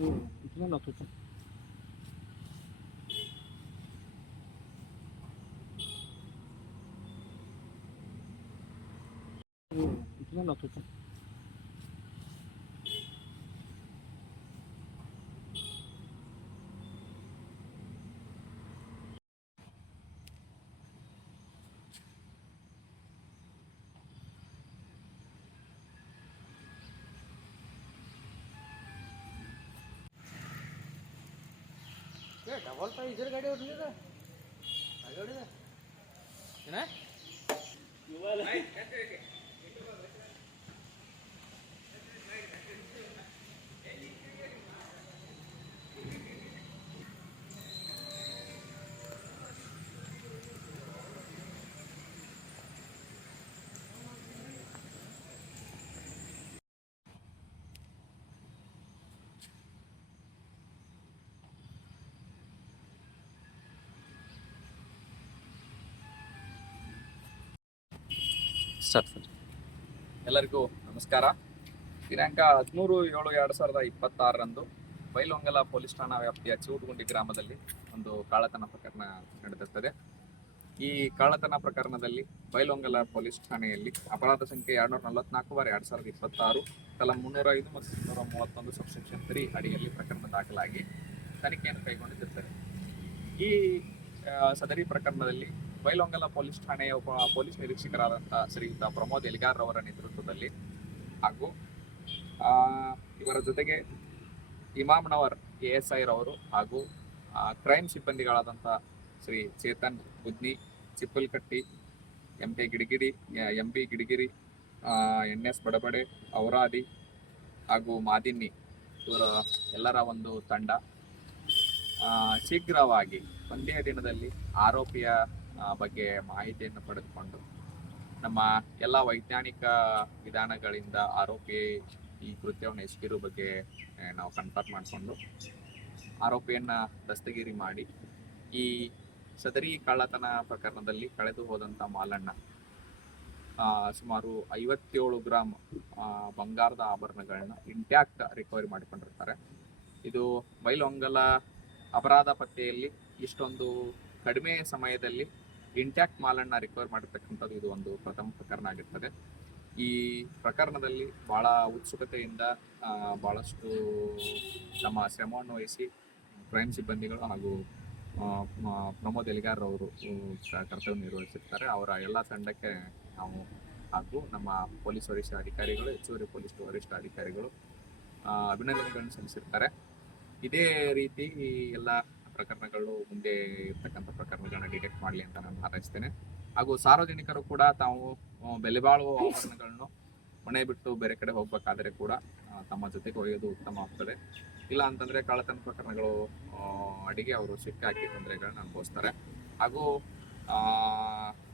इतना ना सोचो। इतना ना सोचो। ಡಬಲ್ ಫೈ ಇದ್ರ ಗಾಡಿ ಹೊಡ್ಲಿದ ಗಾಡಿ ಹೊಡಿದ ಏನ ಸರ್ ಎಲ್ಲರಿಗೂ ನಮಸ್ಕಾರ. ದಿನಾಂಕ 13/7/2026 ಬೈಲಹೊಂಗಲ ಪೊಲೀಸ್ ಠಾಣಾ ವ್ಯಾಪ್ತಿಯ ಚೂಟಗುಂಡಿ ಗ್ರಾಮದಲ್ಲಿ ಒಂದು ಕಳ್ಳತನ ಪ್ರಕರಣ ನಡೆದಿರುತ್ತದೆ. ಈ ಕಳ್ಳತನ ಪ್ರಕರಣದಲ್ಲಿ ಬೈಲಹೊಂಗಲ ಪೊಲೀಸ್ ಠಾಣೆಯಲ್ಲಿ ಅಪರಾಧ ಸಂಖ್ಯೆ 244/2026 ಕಲಂ 305 ಮತ್ತು 331 ಸಬ್ಸೆಕ್ಷನ್ 3 ಅಡಿಯಲ್ಲಿ ಪ್ರಕರಣ ದಾಖಲಾಗಿ ತನಿಖೆಯನ್ನು ಕೈಗೊಂಡಿರುತ್ತದೆ. ಈ ಸದರಿ ಪ್ರಕರಣದಲ್ಲಿ ಬೈಲಹೊಂಗಲ ಪೊಲೀಸ್ ಠಾಣೆಯ ಪೊಲೀಸ್ ನಿರೀಕ್ಷಕರಾದಂತಹ ಶ್ರೀಯುತ ಪ್ರಮೋದ್ ಎಲಿಗಾರ್ ಅವರ ನೇತೃತ್ವದಲ್ಲಿ ಹಾಗೂ ಇವರ ಜೊತೆಗೆ ಇಮಾಮ್ನವರ್ ASI ರವರು ಹಾಗೂ ಕ್ರೈಮ್ ಸಿಬ್ಬಂದಿಗಳಾದಂತಹ ಶ್ರೀ ಚೇತನ್ ಬುದ್ನಿ, ಚಿಪ್ಪಲ್ಕಟ್ಟಿ, MB ಗಿಡಿಗಿರಿ, NS ಬಡಬಡೆ, ಔರಾದಿ ಹಾಗೂ ಮಾದಿನ್ನಿ ಇವರ ಎಲ್ಲರ ಒಂದು ತಂಡ ಶೀಘ್ರವಾಗಿ ಒಂದೇ ದಿನದಲ್ಲಿ ಆರೋಪಿಯ ಬಗ್ಗೆ ಮಾಹಿತಿಯನ್ನು ಪಡೆದುಕೊಂಡು ನಮ್ಮ ಎಲ್ಲ ವೈಜ್ಞಾನಿಕ ವಿಧಾನಗಳಿಂದ ಆರೋಪಿ ಈ ಕೃತ್ಯವನ್ನು ಎಸಗಿರೋ ಬಗ್ಗೆ ನಾವು ಕನ್ಫರ್ಮ್ ಮಾಡಿಕೊಂಡು ಆರೋಪಿಯನ್ನು ದಸ್ತಗಿರಿ ಮಾಡಿ ಈ ಸದರಿ ಕಳ್ಳತನ ಪ್ರಕರಣದಲ್ಲಿ ಕಳೆದು ಹೋದಂಥ ಮಾಲಣ್ಣ ಸುಮಾರು 57 ಗ್ರಾಮ್ ಬಂಗಾರದ ಆಭರಣಗಳನ್ನ ಇಂಟ್ಯಾಕ್ಟ್ ರಿಕವರಿ ಮಾಡಿಕೊಂಡಿರ್ತಾರೆ. ಇದು ಬೈಲಹೊಂಗಲ ಅಪರಾಧ ಪತ್ತೆಯಲ್ಲಿ ಇಷ್ಟೊಂದು ಕಡಿಮೆ ಸಮಯದಲ್ಲಿ ಇಂಟ್ಯಾಕ್ಟ್ ಮಾಲನ್ನ ರಿಕವರ್ ಮಾಡಿರ್ತಕ್ಕಂಥದ್ದು ಇದು ಒಂದು ಪ್ರಥಮ ಪ್ರಕರಣ ಆಗಿರ್ತದೆ. ಈ ಪ್ರಕರಣದಲ್ಲಿ ಬಹಳ ಉತ್ಸುಕತೆಯಿಂದ ಬಹಳಷ್ಟು ತಮ್ಮ ಶ್ರಮವನ್ನು ವಹಿಸಿ ಕ್ರೈಮ್ ಸಿಬ್ಬಂದಿಗಳು ಹಾಗೂ ಪ್ರಮೋದ್ ಎಲಿಗಾರ್ ಅವರು ಕರ್ತವ್ಯ ನಿರ್ವಹಿಸಿರ್ತಾರೆ. ಅವರ ಎಲ್ಲ ತಂಡಕ್ಕೆ ನಾವು ಹಾಗೂ ನಮ್ಮ ಪೊಲೀಸ್ ವರಿಷ್ಠ ಅಧಿಕಾರಿಗಳು, ಹೆಚ್ಚುವರಿ ಪೊಲೀಸ್ ವರಿಷ್ಠ ಅಧಿಕಾರಿಗಳು ಅಭಿನಂದನೆಗಳನ್ನು ಸಲ್ಲಿಸಿರ್ತಾರೆ. ಇದೇ ರೀತಿ ಎಲ್ಲ ಪ್ರಕರಣಗಳು ಮುಂದೆ ಇರ್ತಕ್ಕಂಥ ಪ್ರಕರಣಗಳನ್ನ ಡಿಟೆಕ್ಟ್ ಮಾಡಲಿ ಅಂತ ನಾನು ಹಾರೈಸ್ತೇನೆ. ಹಾಗೂ ಸಾರ್ವಜನಿಕರು ಕೂಡ ತಾವು ಬೆಲೆ ಬಾಳುವ ಆಭರಣಗಳನ್ನು ಮನೆ ಬಿಟ್ಟು ಬೇರೆ ಕಡೆ ಹೋಗ್ಬೇಕಾದ್ರೆ ಕೂಡ ತಮ್ಮ ಜೊತೆಗೆ ಒಯ್ಯೋದು ಉತ್ತಮ ಆಗ್ತದೆ. ಇಲ್ಲ ಅಂತಂದ್ರೆ ಕಳ್ಳತನ ಪ್ರಕರಣಗಳು ಅಡಿಗೆ ಅವರು ಸಿಕ್ಕಾಕಿ ತೊಂದರೆಗಳನ್ನ ಅನುಭವಿಸ್ತಾರೆ. ಹಾಗೂ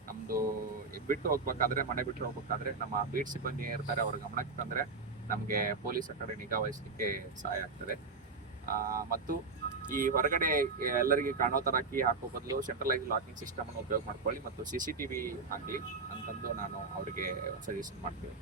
ನಮ್ದು ಬಿಟ್ಟು ಹೋಗ್ಬೇಕಾದ್ರೆ, ಮನೆ ಬಿಟ್ಟು ಹೋಗ್ಬೇಕಾದ್ರೆ ನಮ್ಮ ಬೀಟ್ ಸಿಬ್ಬಂದಿ ಇರ್ತಾರೆ, ಅವ್ರ ಗಮನಕ್ಕೆ ತಂದ್ರೆ ನಮಗೆ ಪೊಲೀಸರ ಕಡೆ ನಿಗಾ ವಹಿಸಲಿಕ್ಕೆ ಸಹಾಯ ಆಗ್ತದೆ. ಮತ್ತು ಈ ಹೊರಗಡೆ ಎಲ್ಲರಿಗೆ ಕಾಣೋ ತರ ಕೀ ಹಾಕೋ ಬದಲು ಸೆಂಟ್ರಲೈಸ್ ಲಾಕಿಂಗ್ ಸಿಸ್ಟಮ್ ಅನ್ನು ಉಪಯೋಗ ಮಾಡ್ಕೊಳ್ಳಿ ಮತ್ತು CCTV ಹಾಕಲಿ ಅಂತಂದು ನಾನು ಅವರಿಗೆ ಸಜೆಷನ್ ಮಾಡ್ತೀನಿ.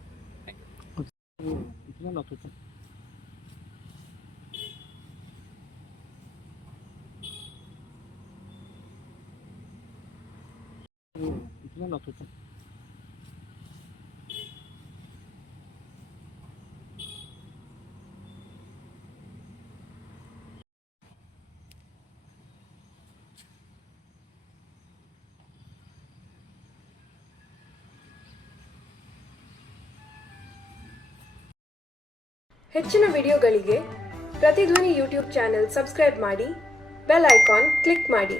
ಹೆಚ್ಚಿನ ವಿಡಿಯೋಗಳಿಗೆ ಪ್ರತಿಧ್ವನಿ ಯೂಟ್ಯೂಬ್ ಚಾನೆಲ್ ಸಬ್ಸ್ಕ್ರೈಬ್ ಮಾಡಿ, ಬೆಲ್ ಐಕಾನ್ ಕ್ಲಿಕ್ ಮಾಡಿ.